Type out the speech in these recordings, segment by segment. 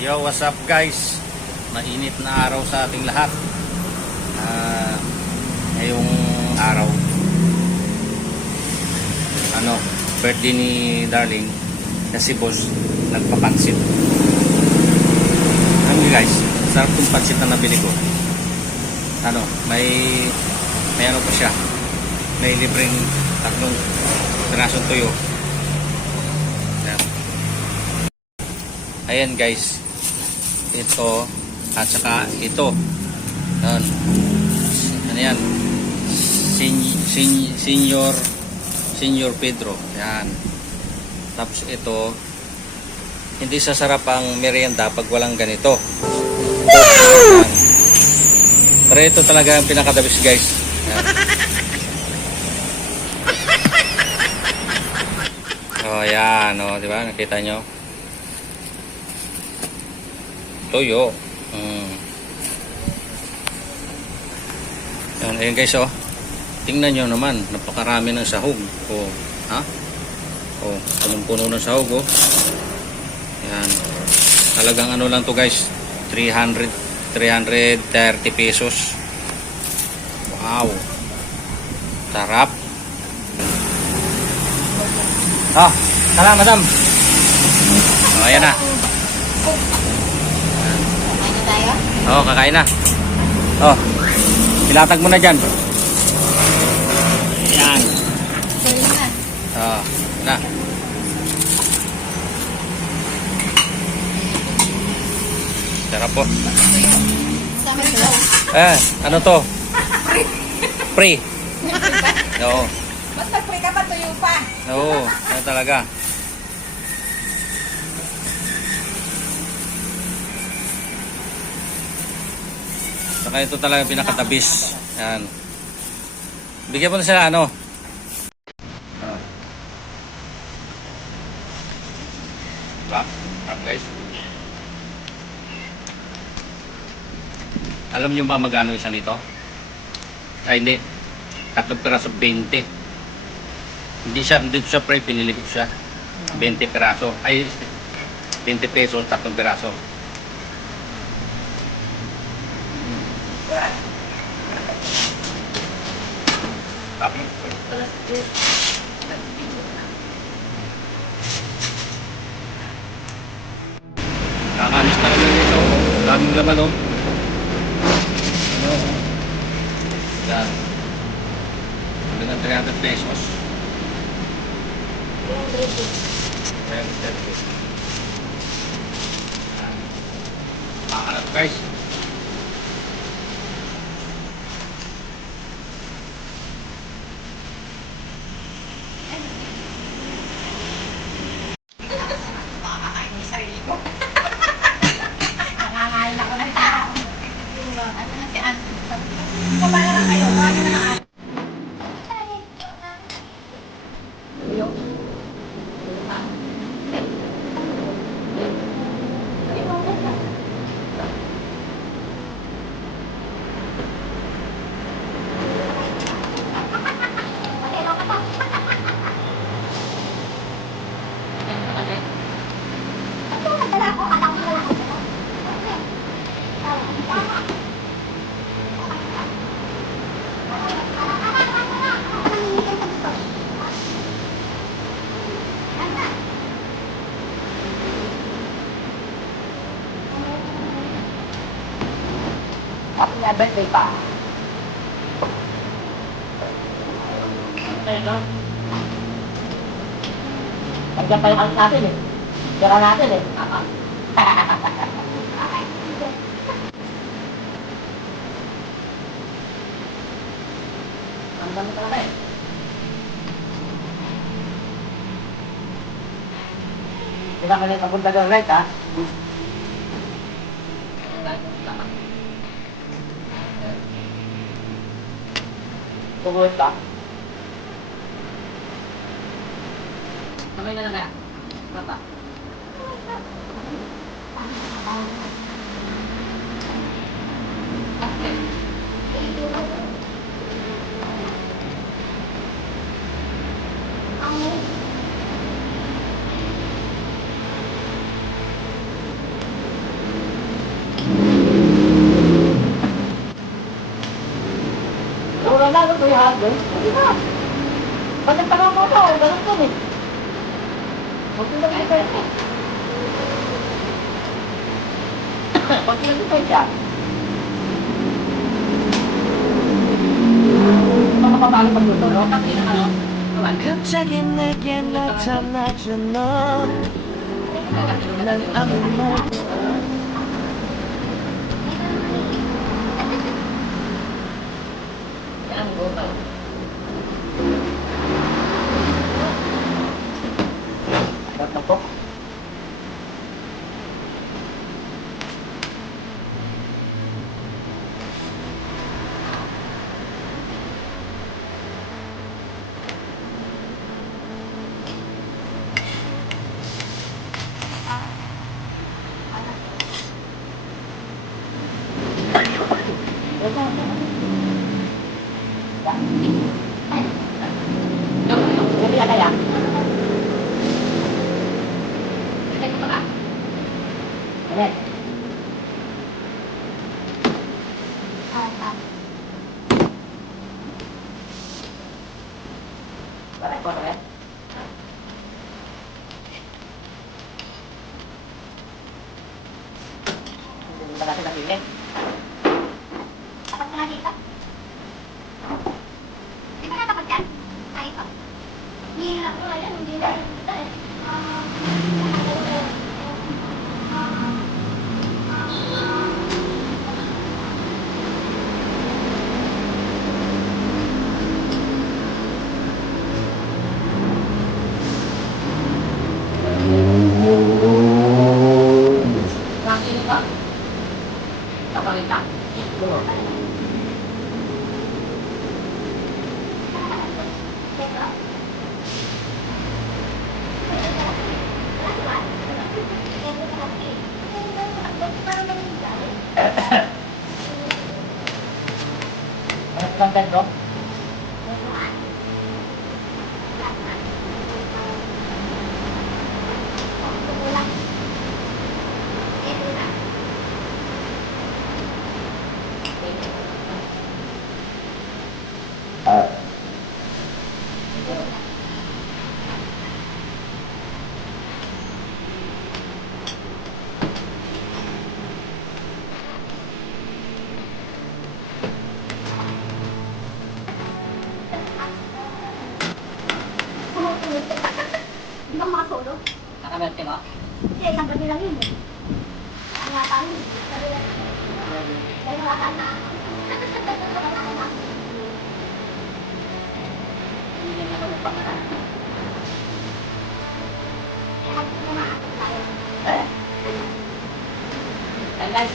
Yo, what's up guys? Mainit na araw sa ating lahat. Ngayong araw, birthday ni Darling, kasi boss nagpapansit. Guys, sarap tong pansit na nabili ko. May ano pa siya. May libreng 3 pirasong tuyo. Ayan guys, ito at saka ito. Ano yan? Senior Pedro. Yan. Tapos ito, hindi sasarap ang merienda pag walang ganito. Wow! Pero ito talaga ang pinakadabis guys. Yan. Oh, yan, di ba? Nakita nyo? Toyo. Ayan guys, tingnan nyo naman, napakarami ng sahog. Punong-puno ng sahog. Ayan. Talagang ano lang to guys, 330 pesos. Wow. Sarap. Tara madam. Ayan na. Kakain na. Ilatag mo na dyan. Yan. Na. Sarap po. Ano to? Free. Oo. Basta free ka pa, tuyo pa. Oo, ano talaga. Saka ito talaga pinakatabis. Yan. Bigyan mo na sila guys. Alam niyo ba magkano isang nito? Ay hindi. 3 piraso 20. Hindi siya pre, pinili ko siya. 20 piraso. Ay 20 pesos 3 piraso. Kakalis na lang ito. Daming laman yan. Dengan 300 pesos. 300 pesos. Makakalap guys. Birthday pa. Nandiyan pa yung alis natin Tira natin Ang dami talaga Hindi ka kanina papunta doon, right Tugulit ka? Kamay na lang kaya? Baba. yung husband? Hindi ba? Pag nagtanong mo ako, ganun ko eh. Huwag mo nag-ibay eh. Pag nag-ibay siya, makapapalo pag tutulog. Kasi na ano, 갑자기 내게 나타나준 너. 난 아무 말도 yan ang gota. Ba't na po? Di ba makatulog? Nakaberte mo? Hindi, isang gabi lang yun eh. Ang nga tayo, sabi lang. Dahil wala ka na. Hindi na ako nagpakita. Kaya kami kumakatid tayo. And guys,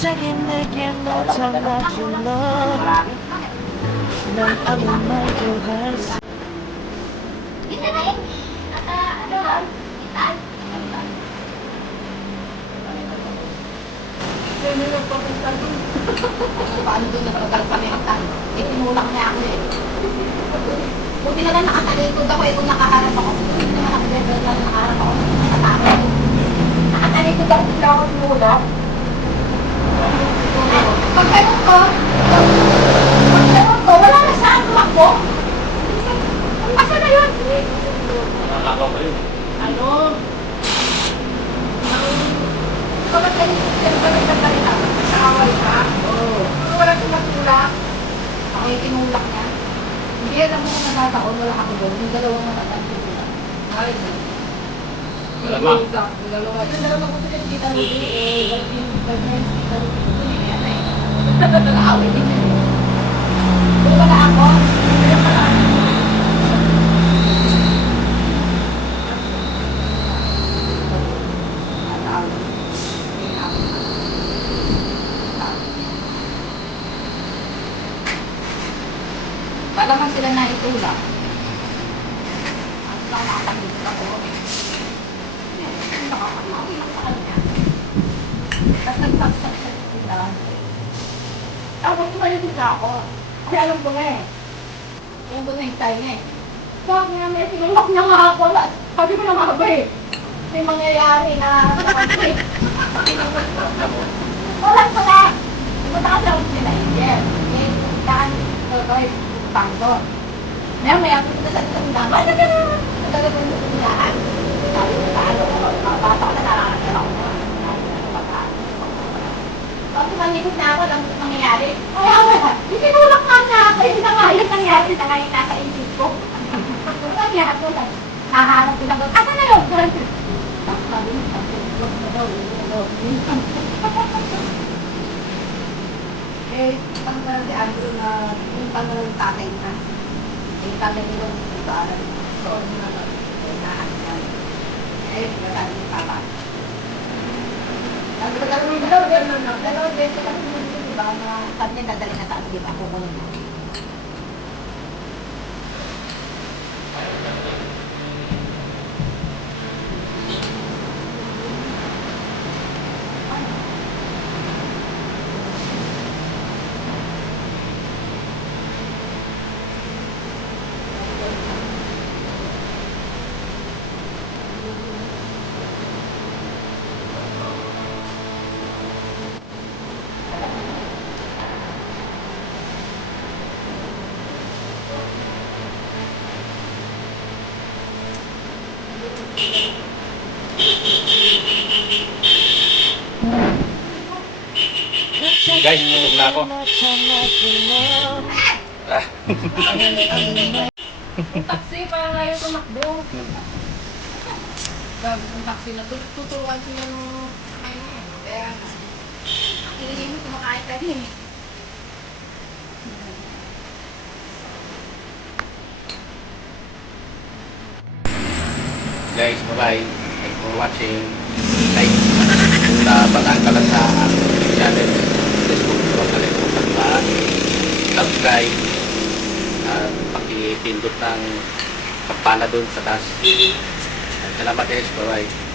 갑자기 내게 나타나준 너. marami. 난 아무 말도 할수 Yun na eh. At ano doon? Itaan. Paano doon nakapagpalenta? Itinulak niya ako eh. Buti na lang nakatalikod ako eh kung nakaharap ako. Buti naman ako dahil lang nakaharap ako. Nakatakot. Nakatalikod ako bigla ako tumulak. Pagtanong ko, wala na saan tumakbo. Asa na yun? Nakakaw ba yun? Ano? Kapag nagsalita, nag-aaway ka. Oo. Kung wala tumatulak, ako yung tinulak niya. Hindi alam mo kung natataon, wala ako doon. Yung dalawang matatang tinulak. Ay, Malamang. yung dalawa. Yung dalawang ko sa kita Ruby, yung boyfriend, kita Ruby, ito ni Kaya eh. Nag-aaway din yun. Kung wala ako, wala pala. Para man sila na itulak. Ang lang nakatagod ako. nakakamawi sa kanya. Tapos nagpapasaksak sila. Tapos tumayo din ako. Kasi alam ko nga eh. Alam ko na hintay niya eh. Sabi nga may sinulak niya nga ako. Sabi ko na nga ba eh. May mangyayari na nakapit. Wala ko na. Pumunta kasi ako sila Angel. Eh, pumuntaan ko guys. Pumuntaan ko. Maya pumunta sa isang dama. Ano ka na? Nagdaga ko sa tindahan. Sabi ko talo ako. Bata ko na nakakasal ako. Pag tumalikot na ako, alam ko mangyayari. Kaya wala. Isinulak nga niya ako. Hindi na nga yung nangyari na nga yung nasa isip ko. Sabi niya ako lang. Nahanap ko lang. Asa na yun? Sabi niya, huwag na daw. Eh, pagkaroon si Andrew na yung pagkaroon ng tatay na. Yung tatay nila yung paaral. So, na nahanap. Eh, nagkakaroon yung papa. Dalawang beses lang naman yun, di ba? Sabi niya dadali na tayo, di ba? Kukunin na. Guys, tulog na ako. Ah. Yung taxi, parang ayaw tumakbo. Gabi yung taxi na tuturuan sila ng ano eh. Kaya, ilagay mo kumakain ka din eh. Guys, bye-bye. Thanks for watching. Like, kung napadaan ka lang sa channel, please huwag kalimutan subscribe at pakipindot ng kampana doon sa taas. Salamat guys, bye-bye.